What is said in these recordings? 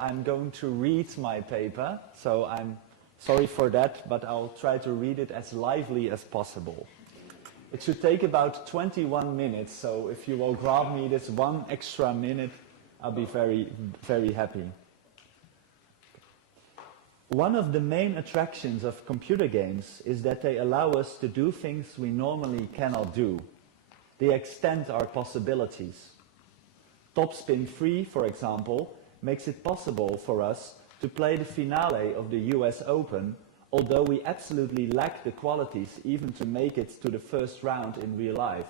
I'm going to read my paper, so I'm sorry for that, but I'll try to read it as lively as possible. It should take about 21 minutes, so if you will grant me this 1 extra minute, I'll be very, very happy. One of the main attractions of computer games is that they allow us to do things we normally cannot do. They extend our possibilities. Topspin 3, for example, makes it possible for us to play the finale of the US Open, although we absolutely lack the qualities even to make it to the first round in real life.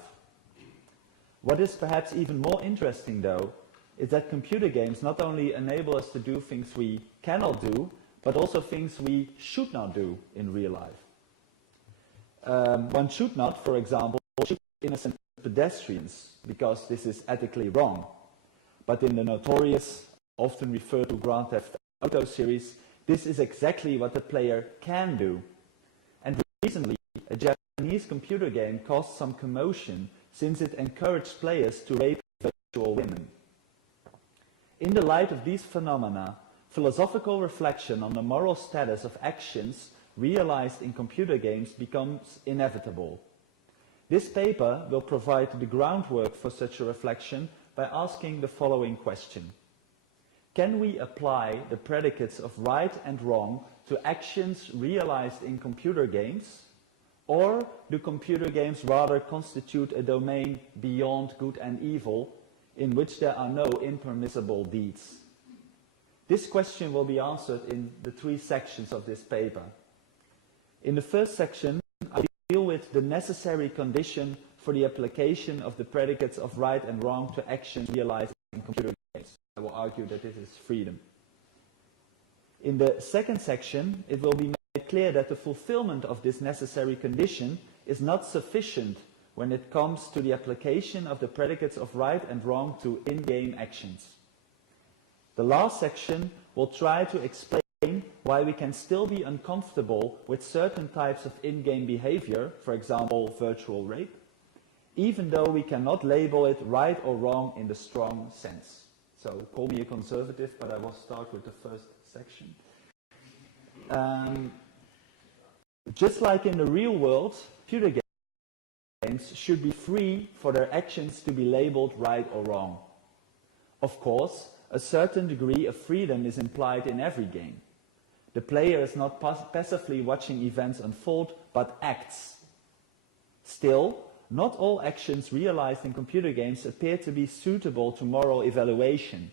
What is perhaps even more interesting, though, is that computer games not only enable us to do things we cannot do, but also things we should not do in real life. One should not, for example, shoot innocent pedestrians, because this is ethically wrong. But in the notorious, often referred to Grand Theft Auto series, this is exactly what the player can do. And recently, a Japanese computer game caused some commotion since it encouraged players to rape virtual women. In the light of these phenomena, philosophical reflection on the moral status of actions realized in computer games becomes inevitable. This paper will provide the groundwork for such a reflection by asking the following question. Can we apply the predicates of right and wrong to actions realized in computer games? Or do computer games rather constitute a domain beyond good and evil, in which there are no impermissible deeds? This question will be answered in the 3 sections of this paper. In the first section, I deal with the necessary condition for the application of the predicates of right and wrong to actions realized in computer games. I will argue that this is freedom. In the second section, it will be made clear that the fulfillment of this necessary condition is not sufficient when it comes to the application of the predicates of right and wrong to in-game actions. The last section will try to explain why we can still be uncomfortable with certain types of in-game behavior, for example, virtual rape, even though we cannot label it right or wrong in the strong sense. So, call me a conservative, but I will start with the first section. Just like in the real world, computer games should be free for their actions to be labeled right or wrong. Of course, a certain degree of freedom is implied in every game. The player is not passively watching events unfold, but acts. Still, not all actions realized in computer games appear to be suitable to moral evaluation.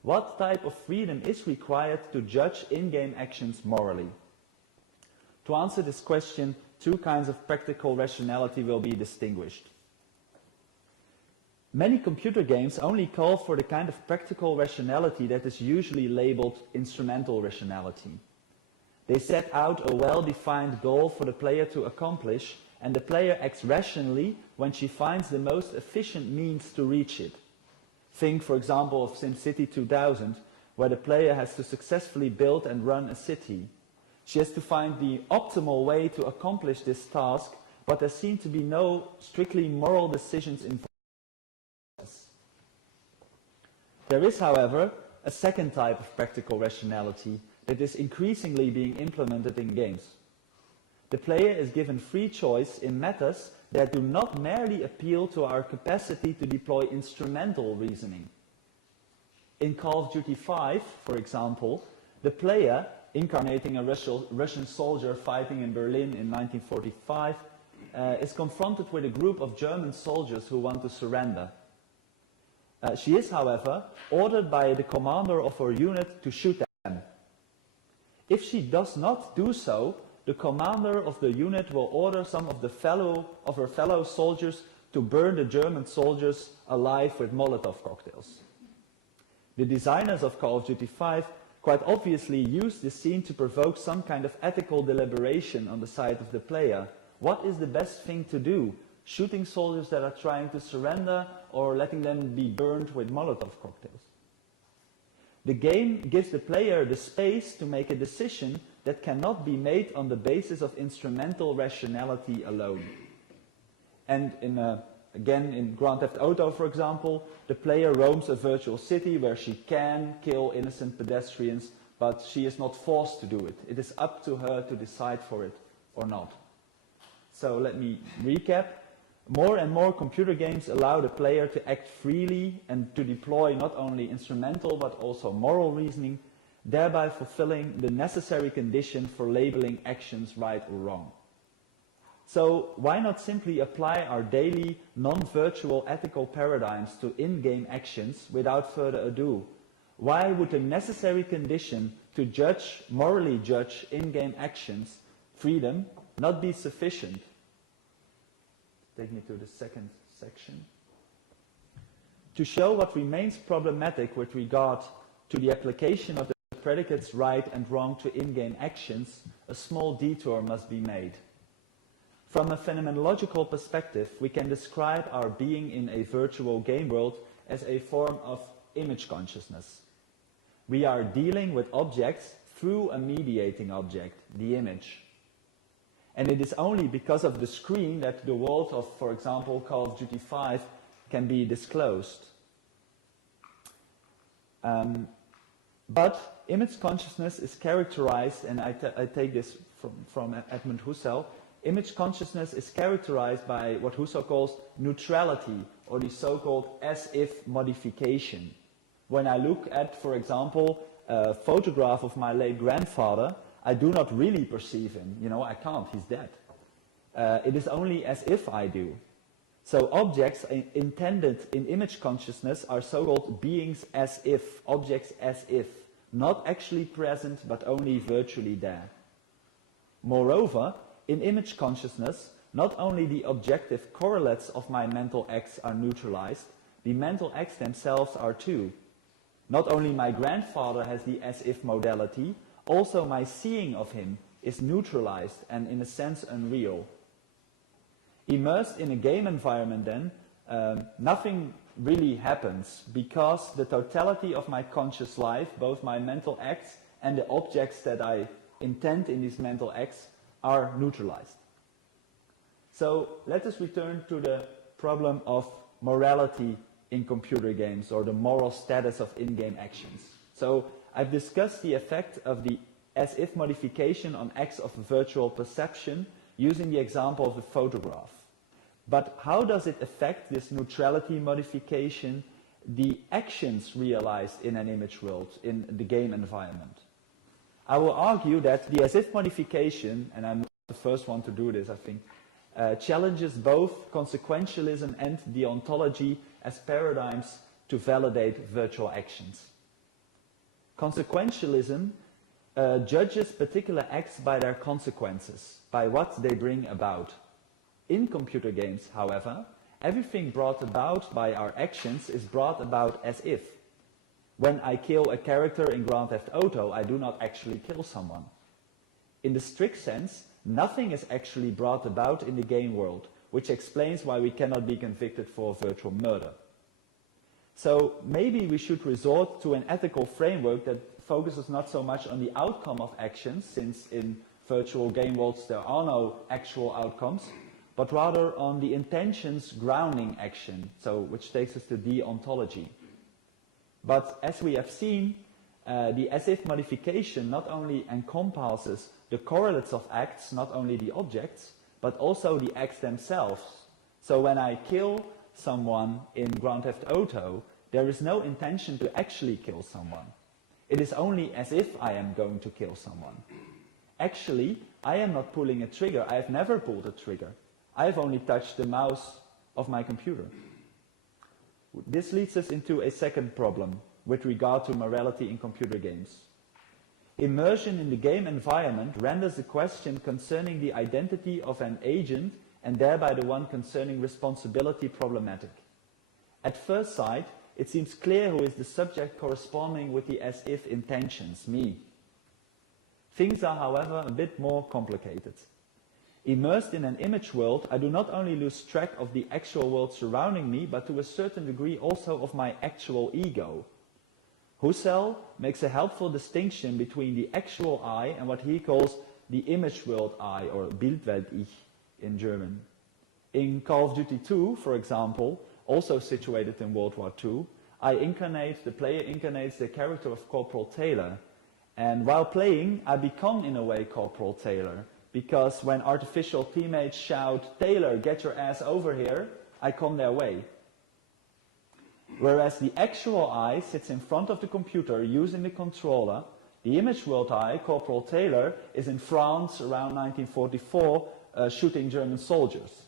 What type of freedom is required to judge in-game actions morally? To answer this question, 2 kinds of practical rationality will be distinguished. Many computer games only call for the kind of practical rationality that is usually labeled instrumental rationality. They set out a well-defined goal for the player to accomplish, and the player acts rationally when she finds the most efficient means to reach it. Think, for example, of SimCity 2000, where the player has to successfully build and run a city. She has to find the optimal way to accomplish this task, but there seem to be no strictly moral decisions involved. There is, however, a second type of practical rationality that is increasingly being implemented in games. The player is given free choice in matters that do not merely appeal to our capacity to deploy instrumental reasoning. In Call of Duty 5, for example, the player, incarnating a Russian soldier fighting in Berlin in 1945, is confronted with a group of German soldiers who want to surrender. She is, however, ordered by the commander of her unit to shoot them. If she does not do so, the commander of the unit will order some of her fellow soldiers to burn the German soldiers alive with Molotov cocktails. The designers of Call of Duty 5 quite obviously used this scene to provoke some kind of ethical deliberation on the side of the player. What is the best thing to do? Shooting soldiers that are trying to surrender, or letting them be burned with Molotov cocktails? The game gives the player the space to make a decision that cannot be made on the basis of instrumental rationality alone. And in a Again, in Grand Theft Auto, for example, the player roams a virtual city where she can kill innocent pedestrians, but she is not forced to do it. It is up to her to decide for it or not. So let me recap. More and more computer games allow the player to act freely and to deploy not only instrumental but also moral reasoning, thereby fulfilling the necessary condition for labeling actions right or wrong. So why not simply apply our daily non-virtual ethical paradigms to in-game actions without further ado? Why would the necessary condition to morally judge in-game actions, freedom, not be sufficient? Take me to the second section. To show what remains problematic with regard to the application of the predicates right and wrong to in-game actions, a small detour must be made. From a phenomenological perspective, we can describe our being in a virtual game world as a form of image consciousness. We are dealing with objects through a mediating object, the image. And it is only because of the screen that the world of, for example, Call of Duty 5 can be disclosed. But image consciousness is characterized, and I take this from Edmund Husserl, image consciousness is characterized by what Husserl calls neutrality, or the so-called as-if modification. When I look at, for example, a photograph of my late grandfather, I do not really perceive him. You know, I can't, he's dead. It is only as if I do. So objects intended in image consciousness are so-called beings as if, objects as if, not actually present but only virtually there. Moreover, in image consciousness, not only the objective correlates of my mental acts are neutralized, the mental acts themselves are too. Not only my grandfather has the as-if modality, also my seeing of him is neutralized and in a sense unreal. Immersed in a game environment then, nothing really happens because the totality of my conscious life, both my mental acts and the objects that I intend in these mental acts, are neutralized. So let us return to the problem of morality in computer games, or the moral status of in-game actions. So I've discussed the effect of the as-if modification on acts of virtual perception using the example of the photograph. But how does it affect this neutrality modification, the actions realized in an image world, in the game environment? I will argue that the as-if modification, and I'm the first one to do this, I think, challenges both consequentialism and deontology as paradigms to validate virtual actions. Consequentialism judges particular acts by their consequences, by what they bring about. In computer games, however, everything brought about by our actions is brought about as if. When I kill a character in Grand Theft Auto, I do not actually kill someone. In the strict sense, nothing is actually brought about in the game world, which explains why we cannot be convicted for virtual murder. So maybe we should resort to an ethical framework that focuses not so much on the outcome of actions, since in virtual game worlds there are no actual outcomes, but rather on the intentions grounding action, so which takes us to deontology. But as we have seen, the as-if modification not only encompasses the correlates of acts, not only the objects, but also the acts themselves. So when I kill someone in Grand Theft Auto, there is no intention to actually kill someone. It is only as if I am going to kill someone. Actually, I am not pulling a trigger. I have never pulled a trigger. I have only touched the mouse of my computer. This leads us into a second problem with regard to morality in computer games. Immersion in the game environment renders the question concerning the identity of an agent and thereby the one concerning responsibility problematic. At first sight, it seems clear who is the subject corresponding with the as-if intentions, me. Things are, however, a bit more complicated. Immersed in an image world, I do not only lose track of the actual world surrounding me, but to a certain degree also of my actual ego. Husserl makes a helpful distinction between the actual I and what he calls the image world I, or Bildwelt-Ich in German. In Call of Duty 2, for example, also situated in World War II, the player incarnates the character of Corporal Taylor. And while playing, I become, in a way, Corporal Taylor. Because when artificial teammates shout, "Taylor, get your ass over here," I come their way. Whereas the actual I sits in front of the computer using the controller, the image world I, Corporal Taylor, is in France around 1944 shooting German soldiers.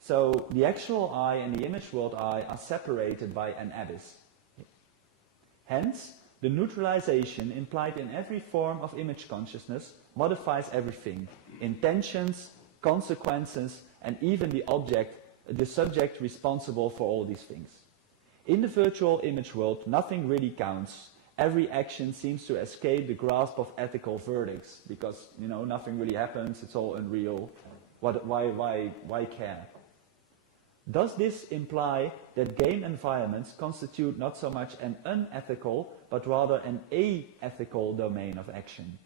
So the actual I and the image world I are separated by an abyss. Hence, the neutralization implied in every form of image consciousness modifies everything: intentions, consequences, and even the subject responsible for all these things. In the virtual image world, nothing really counts. Every action seems to escape the grasp of ethical verdicts because, nothing really happens, it's all unreal. Why care? Does this imply that game environments constitute not so much an unethical, but rather an aethical domain of action?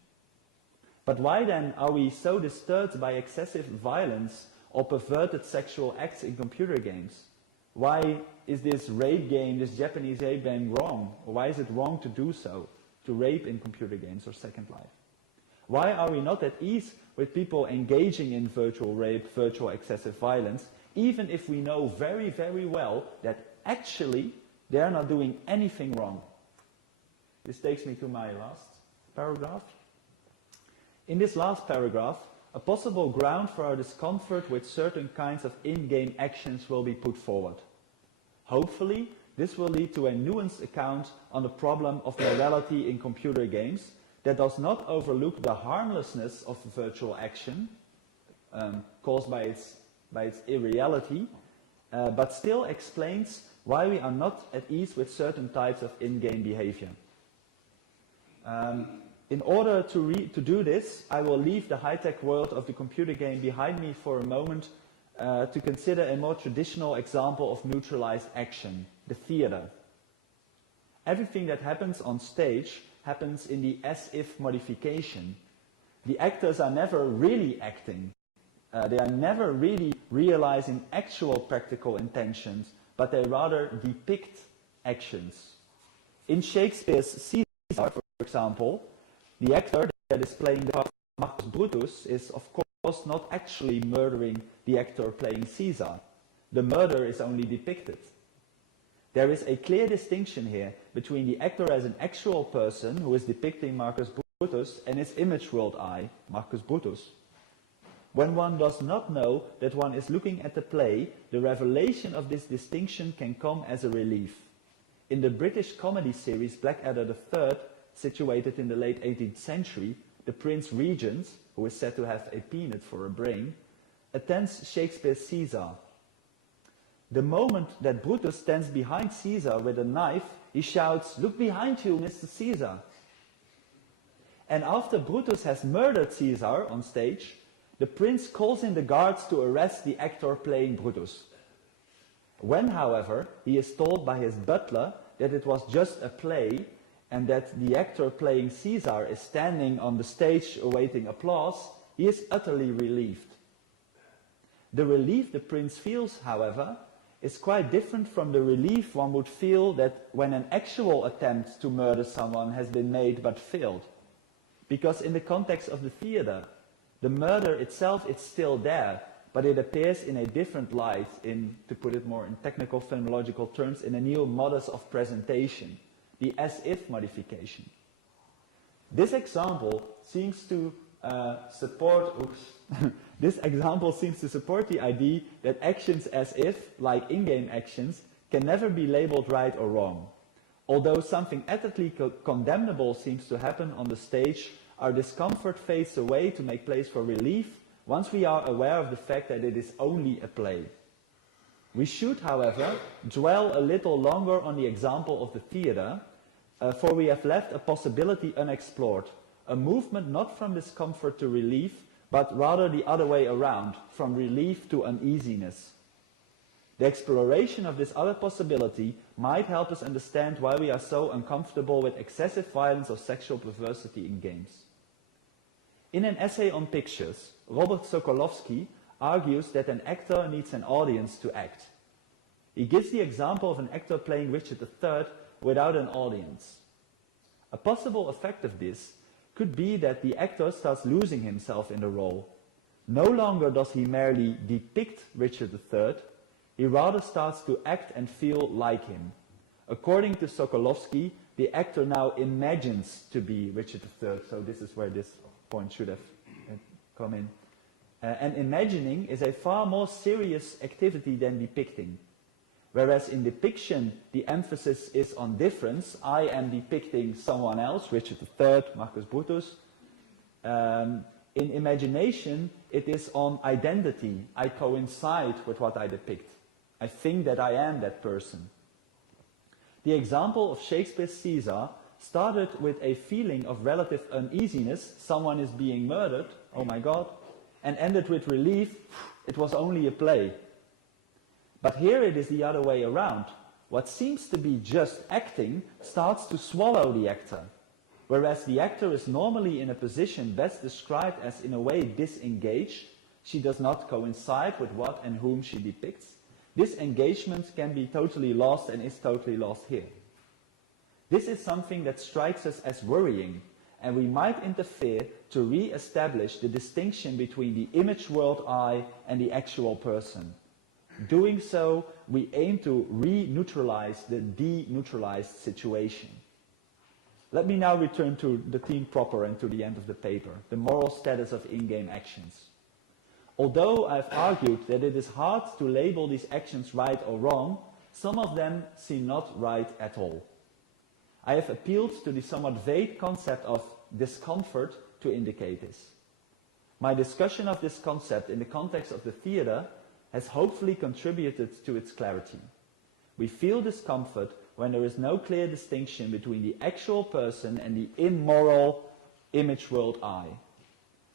But why then are we so disturbed by excessive violence or perverted sexual acts in computer games? Why is this rape game, this Japanese rape game, wrong? Or why is it wrong to do so, to rape in computer games or Second Life? Why are we not at ease with people engaging in virtual rape, virtual excessive violence, even if we know very, very well that actually they are not doing anything wrong? This takes me to my last paragraph. In this last paragraph, a possible ground for our discomfort with certain kinds of in-game actions will be put forward. Hopefully, this will lead to a nuanced account on the problem of morality in computer games that does not overlook the harmlessness of virtual action caused by its irreality, but still explains why we are not at ease with certain types of in-game behavior. In order to do this, I will leave the high-tech world of the computer game behind me for a moment to consider a more traditional example of neutralized action, the theater. Everything that happens on stage happens in the as-if modification. The actors are never really acting. They are never really realizing actual practical intentions, but they rather depict actions. In Shakespeare's Caesar, for example, the actor that is playing the part of Marcus Brutus is, of course, not actually murdering the actor playing Caesar. The murder is only depicted. There is a clear distinction here between the actor as an actual person who is depicting Marcus Brutus and his image world I, Marcus Brutus. When one does not know that one is looking at the play, the revelation of this distinction can come as a relief. In the British comedy series Blackadder III, situated in the late 18th century, the Prince Regent, who is said to have a peanut for a brain, attends Shakespeare's Caesar. The moment that Brutus stands behind Caesar with a knife, he shouts, "Look behind you, Mr. Caesar." And after Brutus has murdered Caesar on stage, the prince calls in the guards to arrest the actor playing Brutus. When, however, he is told by his butler that it was just a play and that the actor playing Caesar is standing on the stage awaiting applause, he is utterly relieved. The relief the prince feels, however, is quite different from the relief one would feel that when an actual attempt to murder someone has been made but failed. Because in the context of the theater, the murder itself is still there, but it appears in a different light, to put it more in technical phenomenological terms, in a new modus of presentation, the as-if modification. This example seems to support the idea that actions as if, like in-game actions, can never be labeled right or wrong. Although something ethically condemnable seems to happen on the stage, our discomfort fades away to make place for relief once we are aware of the fact that it is only a play. We should, however, dwell a little longer on the example of the theater, for we have left a possibility unexplored, a movement not from discomfort to relief, but rather the other way around, from relief to uneasiness. The exploration of this other possibility might help us understand why we are so uncomfortable with excessive violence or sexual perversity in games. In an essay on pictures, Robert Sokolowski argues that an actor needs an audience to act. He gives the example of an actor playing Richard III without an audience. A possible effect of this could be that the actor starts losing himself in the role. No longer does he merely depict Richard III, he rather starts to act and feel like him. According to Sokolovsky, the actor now imagines to be Richard III, so this is where this point should have come in. And imagining is a far more serious activity than depicting. Whereas in depiction, the emphasis is on difference. I am depicting someone else, Richard III, Marcus Brutus. In imagination, it is on identity. I coincide with what I depict. I think that I am that person. The example of Shakespeare's Caesar started with a feeling of relative uneasiness, someone is being murdered, oh my God, and ended with relief, it was only a play. But here it is the other way around. What seems to be just acting starts to swallow the actor. Whereas the actor is normally in a position best described as in a way disengaged, she does not coincide with what and whom she depicts. This engagement can be totally lost and is totally lost here. This is something that strikes us as worrying, and we might interfere to re-establish the distinction between the image world I and the actual person. Doing so, we aim to re-neutralize the de-neutralized situation. Let me now return to the theme proper and to the end of the paper, the moral status of in-game actions. Although I've argued that it is hard to label these actions right or wrong, some of them seem not right at all. I have appealed to the somewhat vague concept of discomfort to indicate this. My discussion of this concept in the context of the theater has hopefully contributed to its clarity. We feel discomfort when there is no clear distinction between the actual person and the immoral image world I.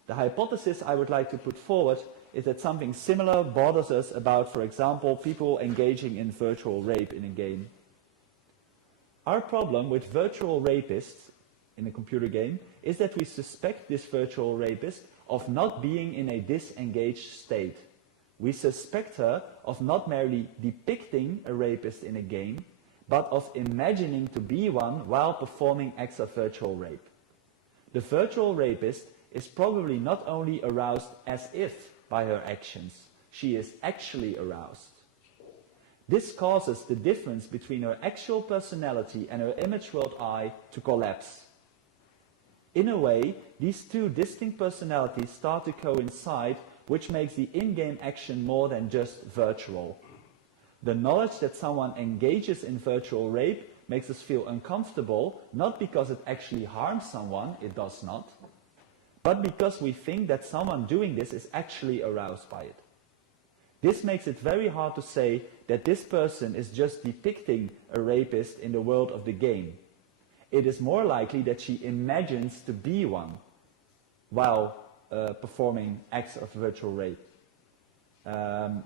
The hypothesis I would like to put forward is that something similar bothers us about, for example, people engaging in virtual rape in a game. Our problem with virtual rapists in a computer game is that we suspect this virtual rapist of not being in a disengaged state. We suspect her of not merely depicting a rapist in a game, but of imagining to be one while performing acts of virtual rape. The virtual rapist is probably not only aroused as if by her actions, she is actually aroused. This causes the difference between her actual personality and her image world I to collapse. In a way, these two distinct personalities start to coincide, which makes the in-game action more than just virtual. The knowledge that someone engages in virtual rape makes us feel uncomfortable, not because it actually harms someone, it does not, but because we think that someone doing this is actually aroused by it. This makes it very hard to say that this person is just depicting a rapist in the world of the game. It is more likely that she imagines to be one while performing acts of virtual rape. And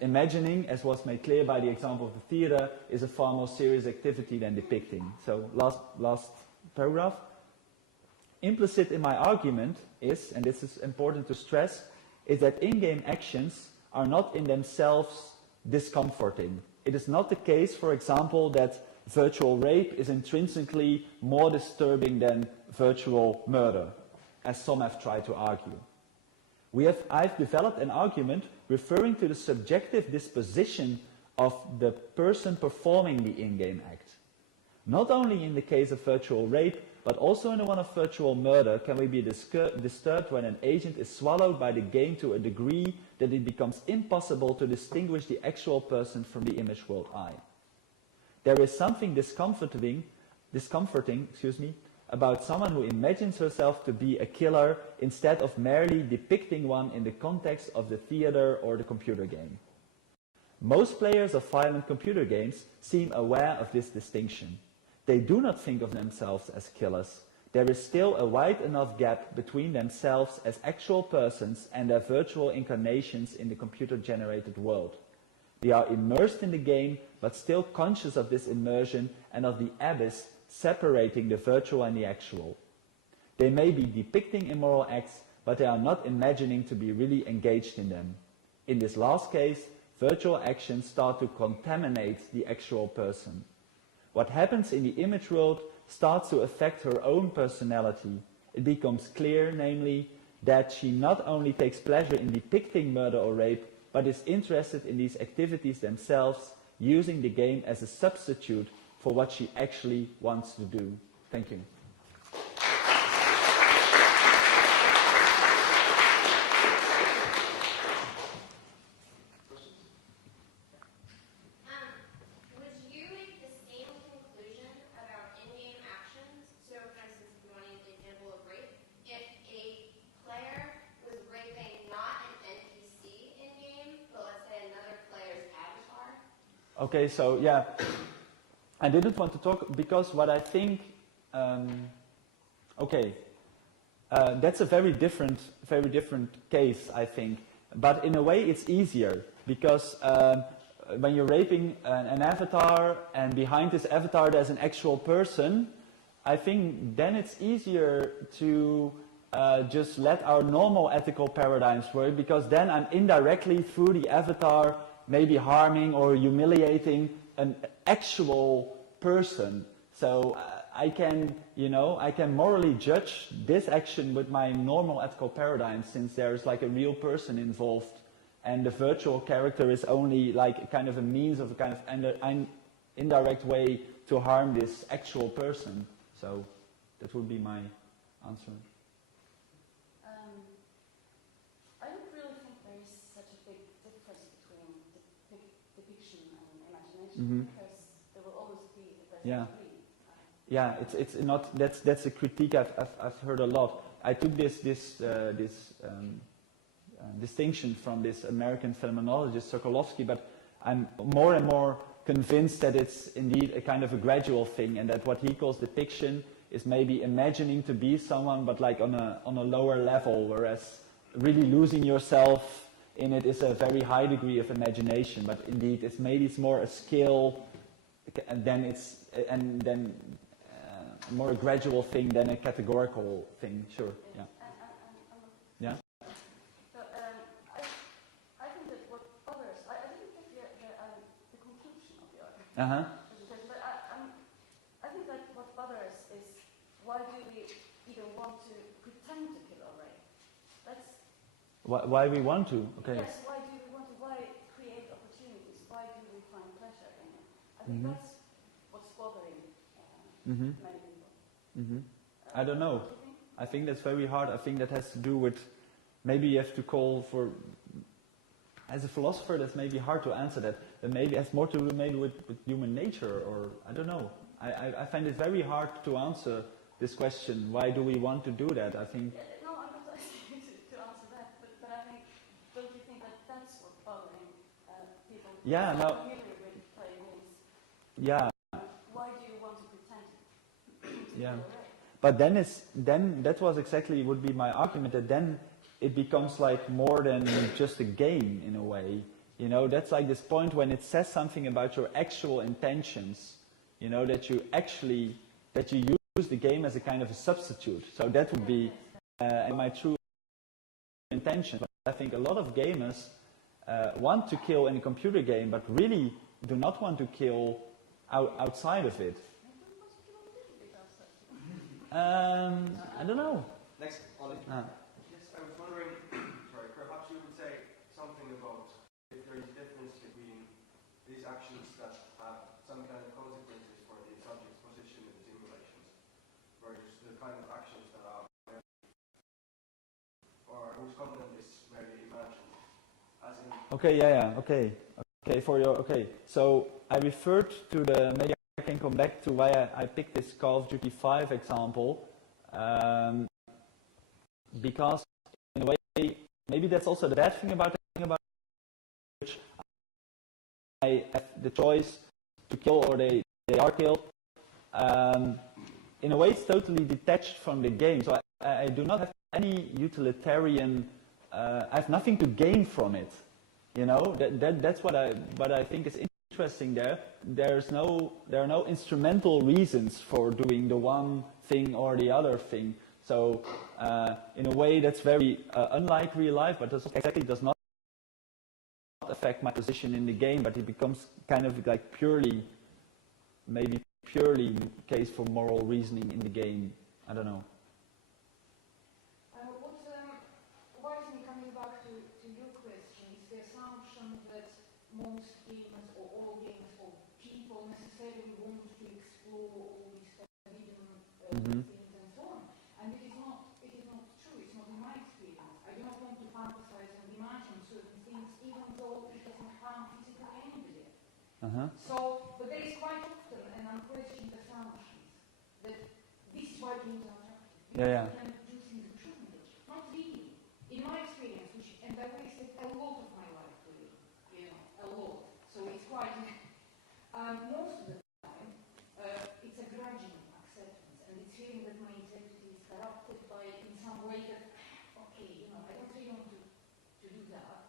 imagining, as was made clear by the example of the theater, is a far more serious activity than depicting. So last paragraph. Implicit in my argument is, and this is important to stress, is that in-game actions are not in themselves discomforting. It is not the case, for example, that virtual rape is intrinsically more disturbing than virtual murder, as some have tried to argue. I've developed an argument referring to the subjective disposition of the person performing the in-game act. Not only in the case of virtual rape, but also in the one of virtual murder can we be disturbed when an agent is swallowed by the game to a degree that it becomes impossible to distinguish the actual person from the image world I. There is something discomforting, about someone who imagines herself to be a killer instead of merely depicting one in the context of the theater or the computer game. Most players of violent computer games seem aware of this distinction. They do not think of themselves as killers. There is still a wide enough gap between themselves as actual persons and their virtual incarnations in the computer-generated world. They are immersed in the game, but still conscious of this immersion and of the abyss separating the virtual and the actual. They may be depicting immoral acts, but they are not imagining to be really engaged in them. In this last case, virtual actions start to contaminate the actual person. What happens in the image world starts to affect her own personality. It becomes clear, namely, that she not only takes pleasure in depicting murder or rape, but is interested in these activities themselves, using the game as a substitute for what she actually wants to do. Thank you. Okay, so yeah, I didn't want to talk because what I think, that's a very different case, I think. But in a way, it's easier because when you're raping an avatar and behind this avatar there's an actual person, I think then it's easier to just let our normal ethical paradigms work, because then I'm indirectly through the avatar maybe harming or humiliating an actual person. So I can morally judge this action with my normal ethical paradigm, since there's like a real person involved, and the virtual character is only like kind of a means of a kind of indirect way to harm this actual person. So that would be my answer. I don't really think there is such a big difference between depiction and imagination, because there will always be the person free. Yeah, it's not. That's a critique I've heard a lot. I took this distinction from this American phenomenologist Sokolovsky, but I'm more and more convinced that it's indeed a kind of a gradual thing, and that what he calls depiction is maybe imagining to be someone, but like on a lower level, whereas really losing yourself in it is a very high degree of imagination. But indeed, it's more a skill, and then more a gradual thing than a categorical thing. Sure. Yeah. Yeah. So I think that what others, I didn't get the conclusion of the argument. But I think that what bothers is, why do we even want to pretend to kill or rape? That's why we want to? Okay. Yes. Why do we want to? Why create opportunities? Why do we find pleasure in it? I think that's what's bothering many people. I don't know. I think that's very hard. I think that has to do with, maybe you have to call for, as a philosopher, that's maybe hard to answer that. But maybe it has more to do maybe with human nature, or I don't know. I find it very hard to answer this question. Why do we want to do that? I think. No, I'm not asking you to answer that. But I think, don't you think that that's what's bothering people? Yeah. No. Familiar with playing games. Yeah. Why do you want to pretend to Yeah. kill or rape? But then that was exactly would be my argument, that then it becomes like more than just a game in a way. You know, that's like this point when it says something about your actual intentions. You know, that you use the game as a kind of a substitute. So that would be my true intention. But I think a lot of gamers want to kill in a computer game, but really do not want to kill outside of it. I don't know. Next, Ollie. Yes, I was wondering, sorry, perhaps you would say something about if there is a difference between these actions that have some kind of consequences for the subject's position in the simulations, versus the kind of actions that are, or whose content is merely imagined, as in. Okay, yeah, okay. So I referred to maybe I can come back to why I picked this Call of Duty 5 example, because in a way, maybe that's also the bad thing about which I have the choice to kill or they are killed. In a way, it's totally detached from the game, so I do not have any utilitarian. I have nothing to gain from it. You know, that's what I think is interesting there. There are no instrumental reasons for doing the one thing or the other thing. So in a way that's very unlike real life, but exactly does not affect my position in the game, but it becomes kind of like maybe purely case for moral reasoning in the game. I don't know. Why is me coming back to your question? Is the assumption that most gamers or all gamers or people necessarily want to explore all these forbidden things and so on? And it is not true. It's not in my experience. I do not want to fantasize and imagine certain things, even though it doesn't harm physically anybody. So, but there is quite often an unquestioned assumption that this is why games are attractive. Yeah. You can do things you shouldn't do. Not really. In my experience, and I wasted a lot of my life doing, a lot. So it's quite, most of the time, it's a grudging acceptance, and it's feeling that my integrity is corrupted by, in some way that, okay, I don't really want to do that,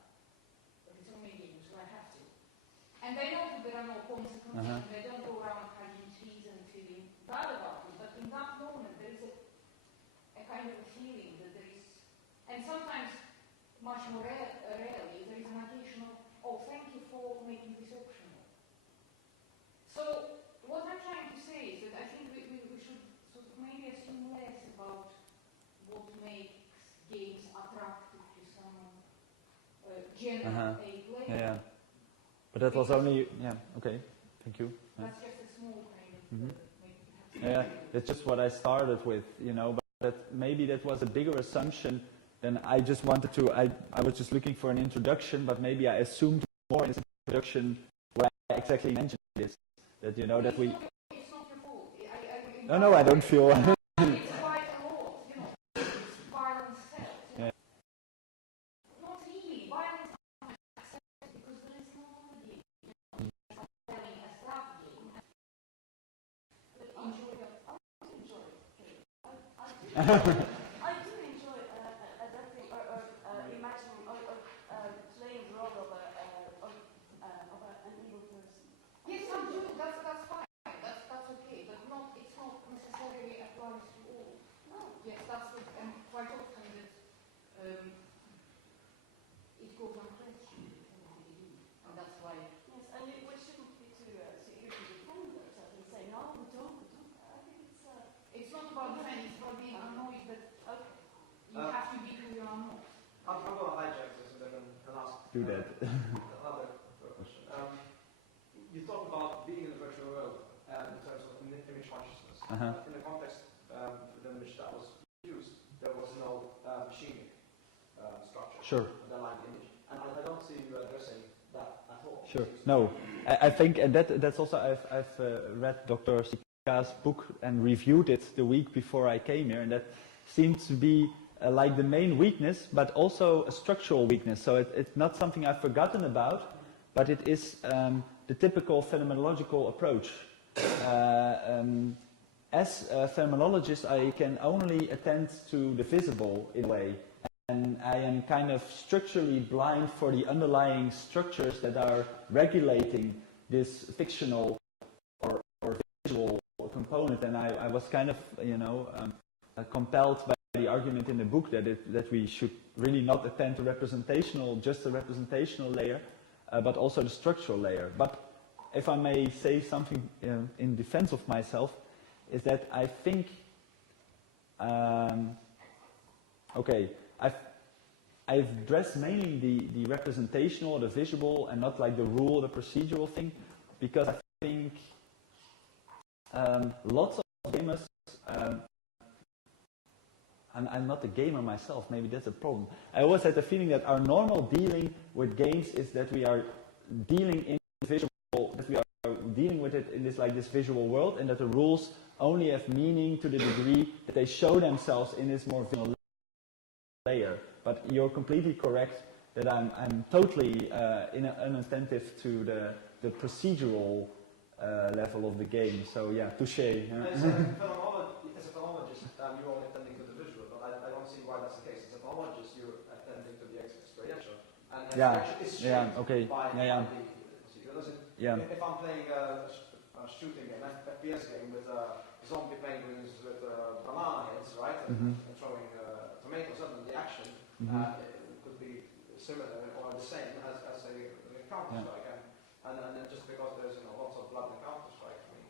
but it's only games, so I have to. And I know that there are no consequences, and I don't go around hugging trees and feeling bad about it, but in that moment there is a kind of a feeling that there is, and sometimes much more rarely, there is an occasional, oh, thank you for making this optional. So what I'm trying to say is that I think we should sort of maybe assume less about what makes games attractive to some general a player. Yeah. But that was only, okay, thank you. That's just a small kind of yeah, that's just what I started with, but maybe that was a bigger assumption than I just wanted to, I was just looking for an introduction, but maybe I assumed more in this introduction where I exactly mentioned this, that that we... It's not your fault. No, I don't feel... It's quite a lot, violence sells. Yeah. Not really. Violence is accepted because there is no other game. Selling a strategy. Enjoy that. I enjoy it. I do enjoy adapting or imagining or playing the role of an evil person. Yes, I do. That's fine. That's okay. But it's not necessarily applies to all. No. Yes, that's it. And quite often that it goes unquestioned, and that's why. Yes, and we shouldn't be too eager to defend ourselves and say, no, we don't. I think it's not about defending, it's about being annoyed that you have to be who you are not. I'm going to hijack this a bit and ask Do that. another question. You talk about being in the virtual world in terms of image consciousness. In the context in which that was used, there was no machine structure Sure. underlying the image. And I don't see you addressing that at all. Sure. No, I think, and that's also, I've read Dr. Sika's book and reviewed it the week before I came here, and that seems to be like the main weakness, but also a structural weakness. So it's not something I've forgotten about, but it is the typical phenomenological approach. As a phenomenologist, I can only attend to the visible in a way, and I am kind of structurally blind for the underlying structures that are regulating this fictional or visual component. And I was kind of, compelled by the argument in the book that we should really not attend to just the representational layer, but also the structural layer. But if I may say something in defense of myself, is that I think, I've addressed mainly the representational, the visual, and not like the rule, the procedural thing, because I think lots of gamers, I'm not a gamer myself, maybe that's a problem. I always had the feeling that our normal dealing with games is that we are dealing in visual, that we are dealing with it in this visual world, and that the rules only have meaning to the degree that they show themselves in this more visual layer. But you're completely correct that I'm totally unattentive to the procedural level of the game. So yeah, touché. As a phenomenologist, you're only attending to the visual, but I don't see why that's the case. As a phenomenologist, you're attending to the experiential. And it's shaped by the procedural. If I'm playing a shooting game, an FPS game with zombie penguins with banana heads, right? and throwing tomatoes at the action could be similar or the same as a Counter-Strike. And then just because there's lots of blood in Counter-Strike, I mean,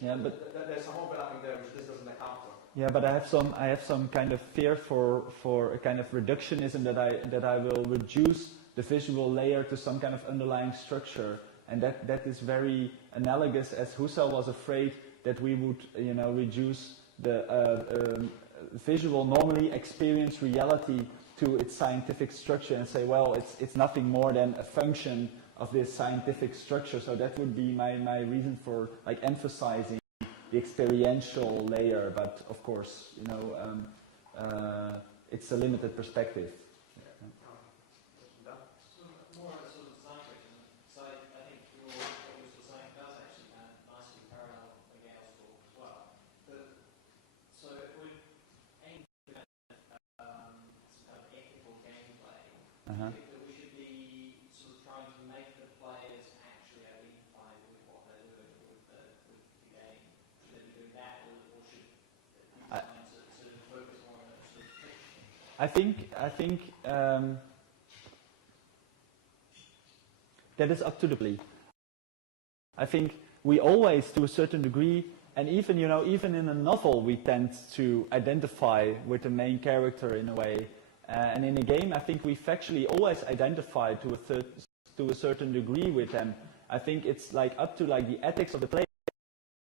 yeah, but there's some overlapping there which this doesn't account for. Yeah, but I have some kind of fear for a kind of reductionism that I will reduce the visual layer to some kind of underlying structure, and that is very analogous as Husserl was afraid that we would reduce the visual normally experienced reality to its scientific structure and say, well, it's nothing more than a function of this scientific structure. So that would be my reason for emphasizing the experiential layer, but of course, it's a limited perspective. So more of a sort of design question. So I think what you're sort of saying does actually nicely parallel Miguel's talk as well. So it would aim for some kind of ethical gameplay. I think that we should be sort of trying to make the players actually identify with what they're doing with the game. Should they be doing that, or should we be trying to focus more on a sort of fiction? I think that is up to the play. I think we always, to a certain degree, and even even in a novel, we tend to identify with the main character in a way. And in a game, I think we factually always identify to a certain degree with them. I think it's up to the ethics of the player